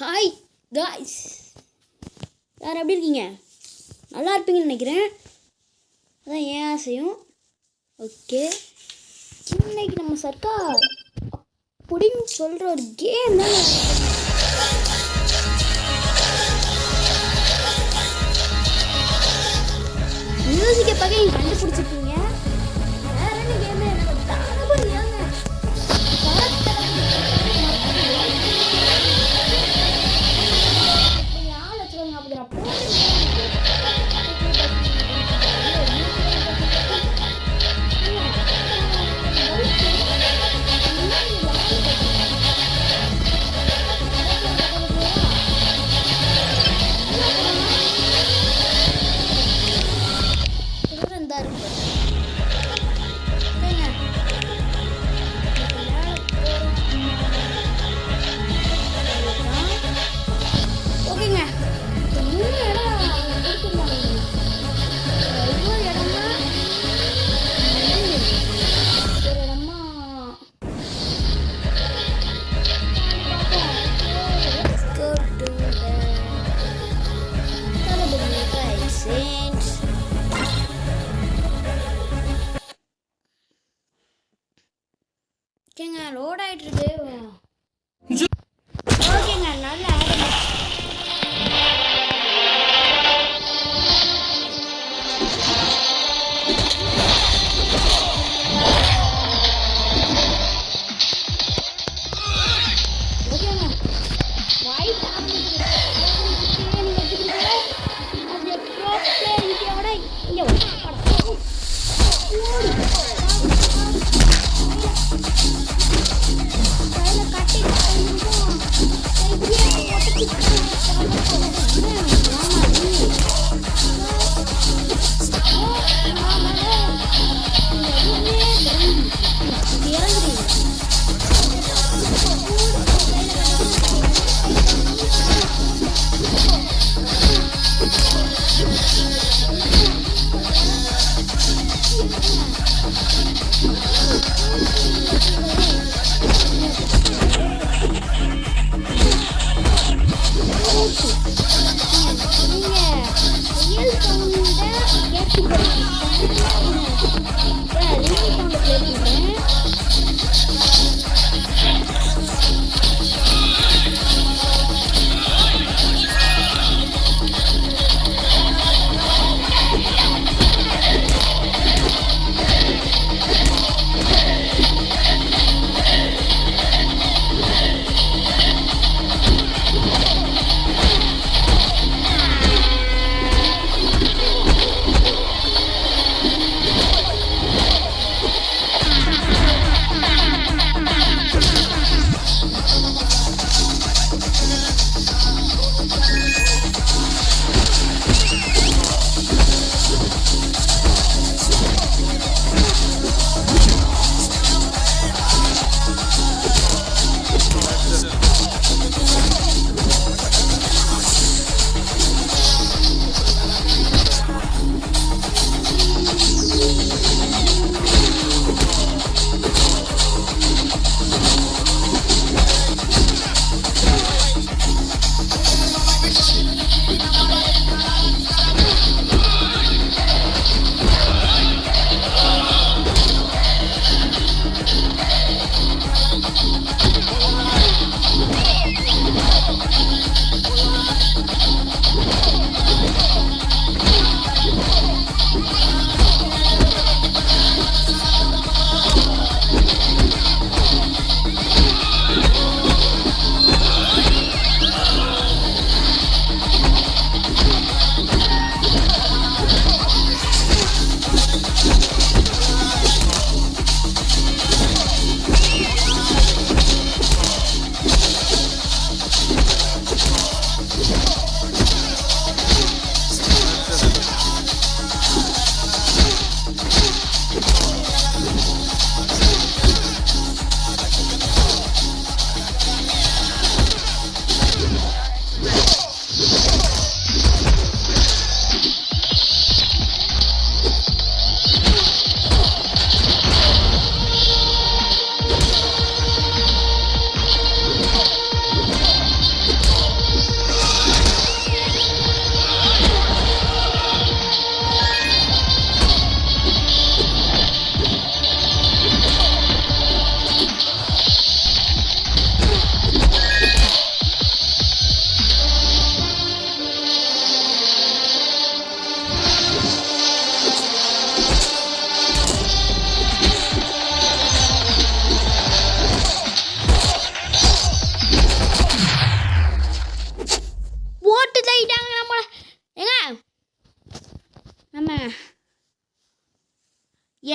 Hi guys, யார் எப்படி இருக்கீங்க? நல்லா இருப்பீங்கன்னு நினைக்கிறேன். அதான் ஏன் ஆசையும். ஓகே, இன்னைக்கு நம்ம சர்க்கார் அப்படின்னு சொல்கிற ஒரு கேம் தான். மியூசிக்கை பக்கம் நீங்கள் கண்டுபிடிச்சிருக்கீங்க. வேற என்ன கேமு?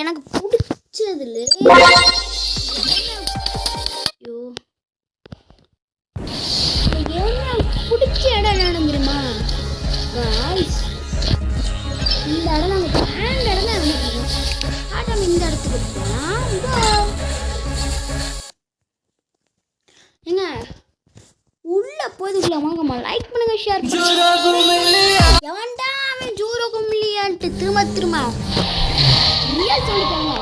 எனக்கு பிடிச்சதுல ஐயோ என்ன பிடிச்ச இடம் என்ன தெரியுமா காய்ஸ்? இந்த இடம் நாங்கள் பிளான் இடம் தான் வந்துருக்கோம். நம்ம இந்த இடத்துக்கு போகலாம். ஏங்க உள்ள போதுக்கலாம் வாங்கம்மா. லைக் பண்ணுங்க, ஷேர் பண்ணுங்க. எவன்டா அவன் ஜூரோ கும்லியான்ட்டு திரும்ப ரியல் சொல்லிட்டாங்க.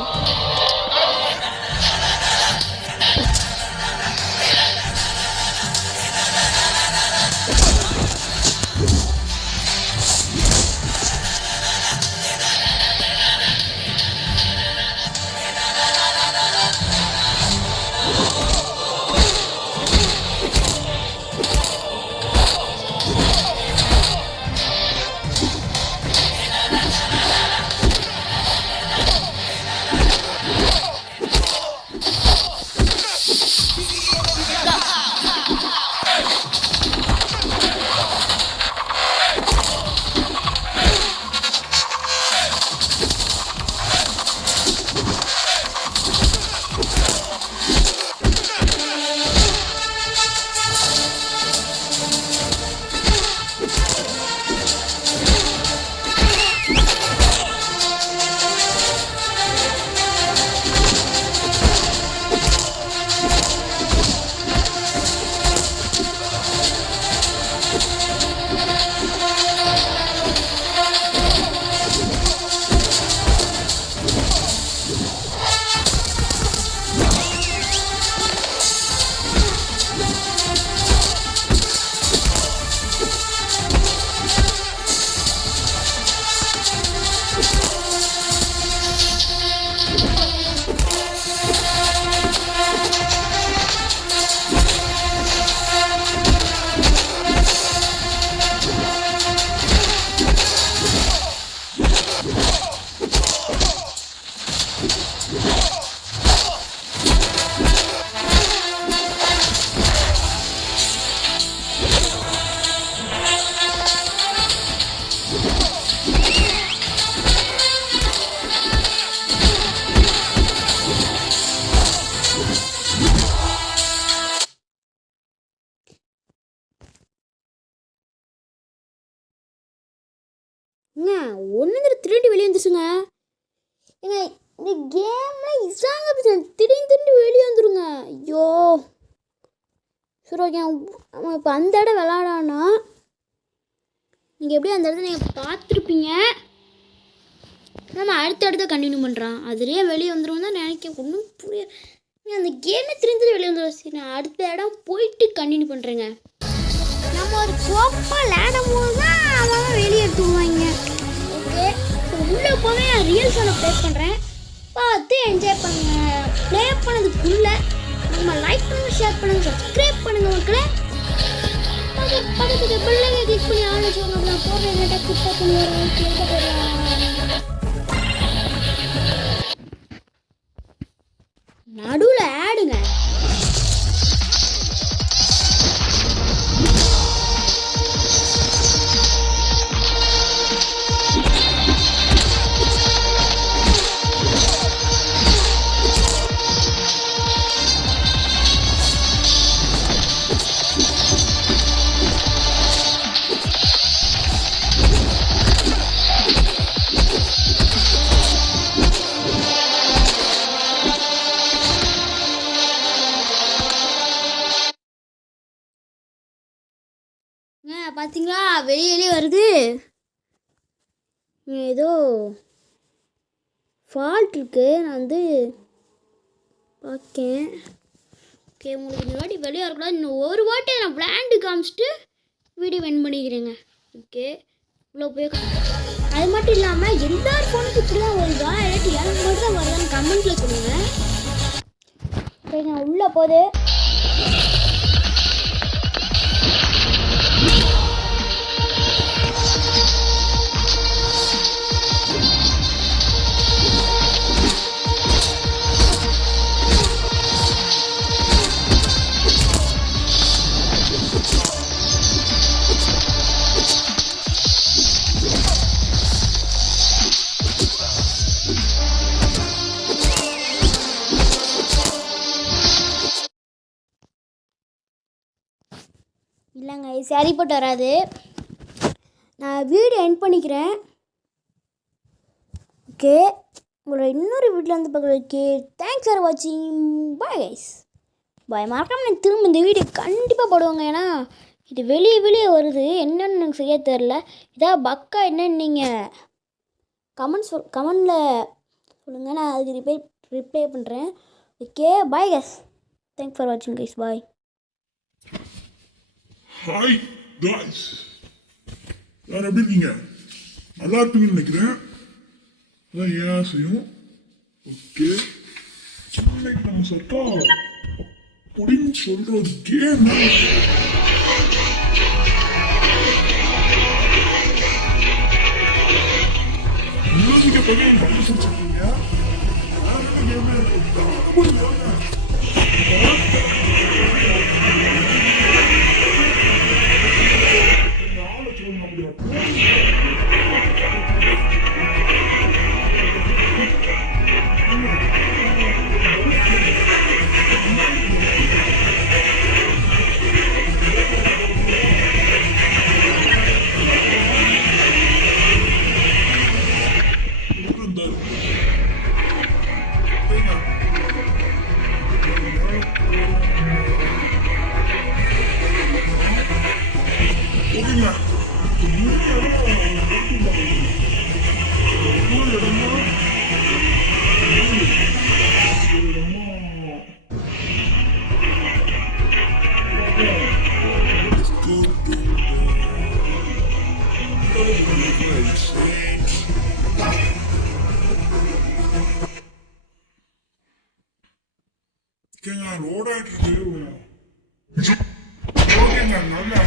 ஒன்று திருடி வெளியே வந்துருச்சுங்க. ஏங்க இந்த கேமில் இசாங்க திடீர்னு வெளியே வந்துருங்க. ஐயோ சரி ஓகே. நம்ம இப்போ அந்த இடம் விளாடானா நீங்கள் எப்படி அந்த இடத்த நீங்கள் பார்த்துருப்பீங்க. நம்ம அடுத்த கண்டினியூ பண்ணுறான். அதுலேயே வெளியே வந்துடும் தான் நினைக்க ஒன்றும் புரிய. அந்த கேமை திரும்பி வெளியே வந்துடும். சரி நான் அடுத்த இடம் போயிட்டு கண்டினியூ பண்ணுறேங்க. நம்ம ஒரு கோப்பாக விளையாடும் போது தான் அவன் வெளியே எடுத்துடுவாங்க. ஓகே உள்ளே போவே நான் ரியல் சானை ப்ளே பண்ணுறேன். பார்த்து என்ஜாய் பண்ணுங்க. ப்ளே பண்ணதுக்குள்ளே நம்ம லைக் பண்ணுங்கள், ஷேர் பண்ணுங்கள், சப்ஸ்கிரைப் பண்ணுங்கள் மக்களே. பக்கத்துக்கு பிள்ளைங்க கிளிக் பண்ணி ஆரம்பிச்சவங்க நான் போடுறேன். குப்பை பண்ணி நடுவில் ஆடுங்க. பார்த்தீங்களா வெளியே வருது. ஏதோ ஃபால்ட் இருக்குது. நான் வந்து பார்க்கேன். ஓகே உங்களுக்கு இந்த வாட்டி வெளியே வரக்கூடாது. இன்னும் ஒரு வாட்டி நான் விளையாண்டு காமிச்சிட்டு வீடியோ வென் பண்ணிக்கிறேங்க. ஓகே இவ்வளோ போய் அது மட்டும் இல்லாமல் எல்லார் ஃபோனுக்கு இப்படி தான் வருதா இல்லாட்டி எனக்கு மட்டும் தான் வருதான்னு கமெண்ட்டில் சொல்லுங்கள். ஓகேங்க உள்ளே போகுது. இல்லைங்க சரிப்பட்டு வராது. நான் வீடியோ எண்ட் பண்ணிக்கிறேன். ஓகே, உங்களோட இன்னொரு வீட்டில் வந்து பார்க்குறதுக்கு தேங்க்ஸ் ஃபார் வாட்சிங். பாய் கைஸ், பாய். மறக்காமல் எனக்கு திரும்ப இந்த வீடியோ கண்டிப்பாக போடுவாங்க. ஏன்னா இது வெளியே வருது, என்னென்னு எனக்கு செய்ய தெரில. இதான் பக்கா என்னன்னு நீங்கள் கமெண்டில் சொல்லுங்கள், நான் அதுக்கு ரிப்ளை பண்ணுறேன். Okay bye guys, thanks for வாட்சிங் கைஸ், பாய். ஹாய் காய்ஸ், யார் எப்படி இருக்கீங்க? நல்லா இருப்பீங்கன்னு நினைக்கிறேன். அதான் ஏன் ஆசையும். ஓகே, இன்னைக்கு நம்ம சட்டா அப்படின்னு சொல்ற ஒரு கேம். மியூசிக்கை பற்றி கண்டுபிடிச்சிருக்கீங்க. ரோட் ஆயிட்டு இருக்கு. நல்லா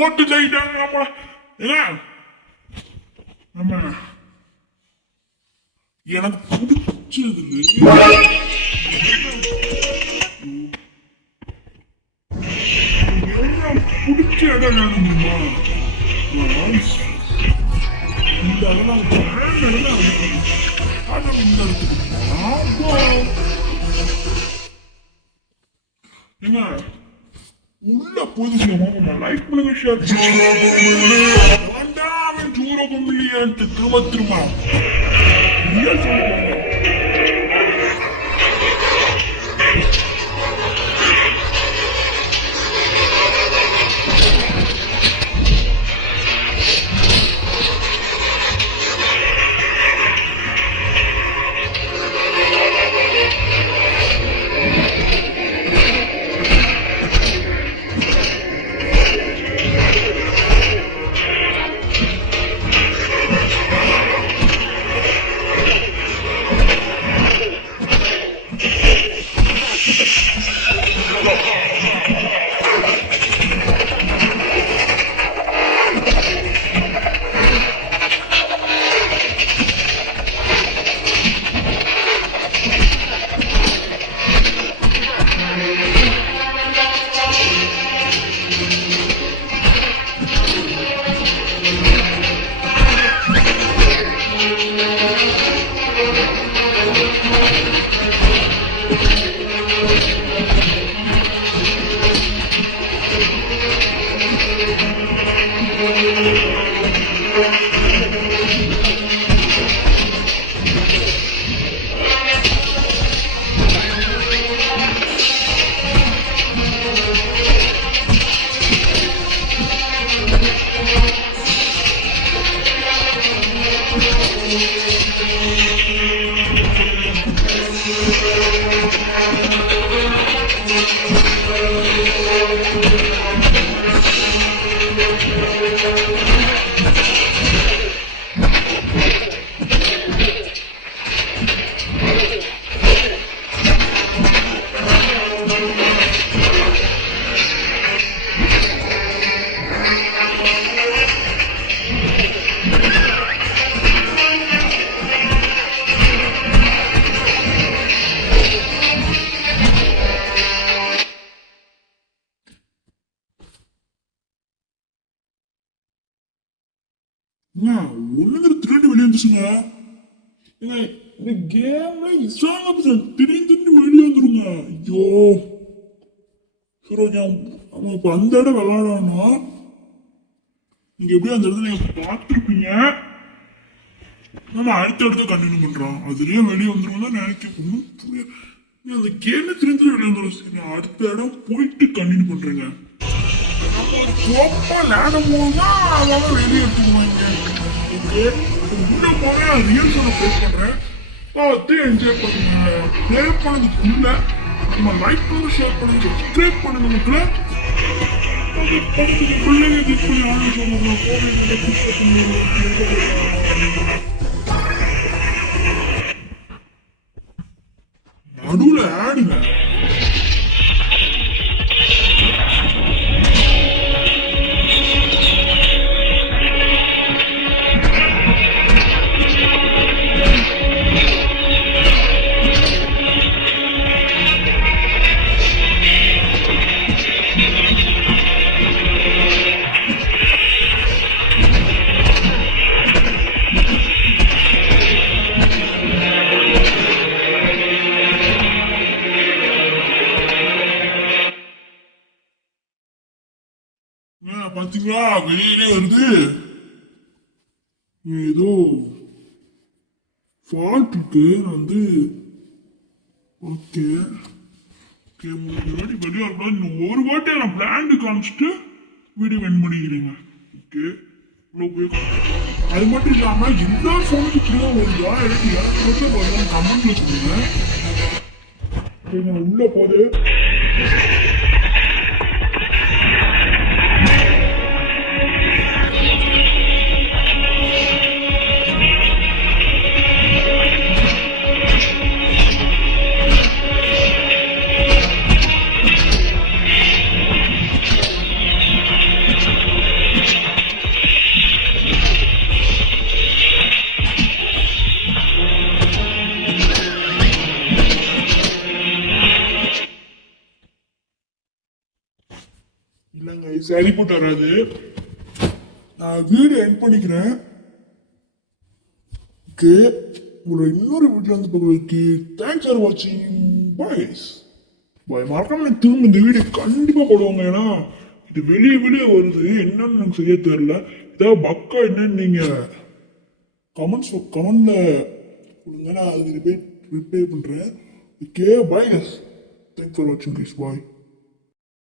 போட்டு தள்ளிட்டாங்க நம்ம. ஏன்னா நம்ம எனக்கு பிடிச்சது பிடிச்ச இடம் வேணுமா? இந்த இடம் ஏங்க உள்ள போதுமா லைக் பண்ணுங்க, ஷேர் அவன் ஜூரோ பொம்மிலியான்ட்டு திரும்ப திரும்ப சொல்லுவாங்க. ஒண்ணுங்கிற திருட்டு வெளியே வந்துச்சுங்க. இந்த கேம்ல இஸ்லாமத்துல திடீர்னு வெளியே வந்துருங்க. ஐயோ சரோஜா, அவன் இப்ப அந்த இடம் விளையாடானா நீங்க எப்படி அந்த இடத்துல நீங்க பார்த்துருப்பீங்க. நம்ம அடுத்த கண்டினியூ பண்றோம். அதுலயே வெளியே வந்துருவோம் தான் நினைக்க ஒன்றும் புரியாது. அந்த கேம்ல திரும்பி வெளியே வந்துடும். சரி, அடுத்த இடம் போயிட்டு கண்டினியூ பண்றேங்க. கோப்பா விளையாடும் போதுதான் அவன் வெளியே எடுத்துக்குவாங்க. உள்ள போய் ரியல் சொல்ல ப்ளே பண்றேன். பார்த்து என்ஜாய் பண்ணுங்க. ப்ளே பண்ணதுக்குள்ள நம்ம லைக் பண்ணுங்க, ஷேர் பண்ணுங்க, சப்ஸ்கிரைப் பண்ணுங்க. மக்களே பிள்ளைங்க கிளிக் பண்ணி ஆன் சொல்லுங்க. நடுவுல ஆடுங்க. பாத்தீங்களா, வெளியிலே வருது. ஏதோ ஃபால்ட் இருக்கு. நான் வந்து ஓகே முன்னாடி வெளியே வரக்கூடாது. இன்னும் ஒரு வாட்டி நான் பிளான் காமிச்சிட்டு வீடியோ வென் பண்ணிக்கிறேங்க. ஓகே அது மட்டும் இல்லாம எல்லா போனுக்கு இப்படிதான் வருதா? எனக்கு வரும் கமெண்ட்ல சொல்லுங்க. உள்ள போது இல்லைங்க சரிப்பட்டு வராது. நான் வீடியோ எண்ட் பண்ணிக்கிறேன். ஓகே, உங்களை இன்னொரு வீட்டில் வந்து பார்க்குறதுக்கு தேங்க்ஸ் ஃபார் வாட்சிங். Boys boy. மறக்காம எனக்கு திரும்ப இந்த வீடியோ கண்டிப்பாக போடுவாங்க. ஏன்னா இது வெளியே வெளியே வருது, என்னன்னு எனக்கு சரியா தெரியல. ஏதாவது பக்கா என்னன்னு நீங்கள் கமெண்ட்ல கொடுங்க, நான் அதுக்கு ரிப்ளை பண்ணுறேன். Okay bye. தேங்க்ஸ் ஃபார் வாட்சிங் கைஸ். பாய்.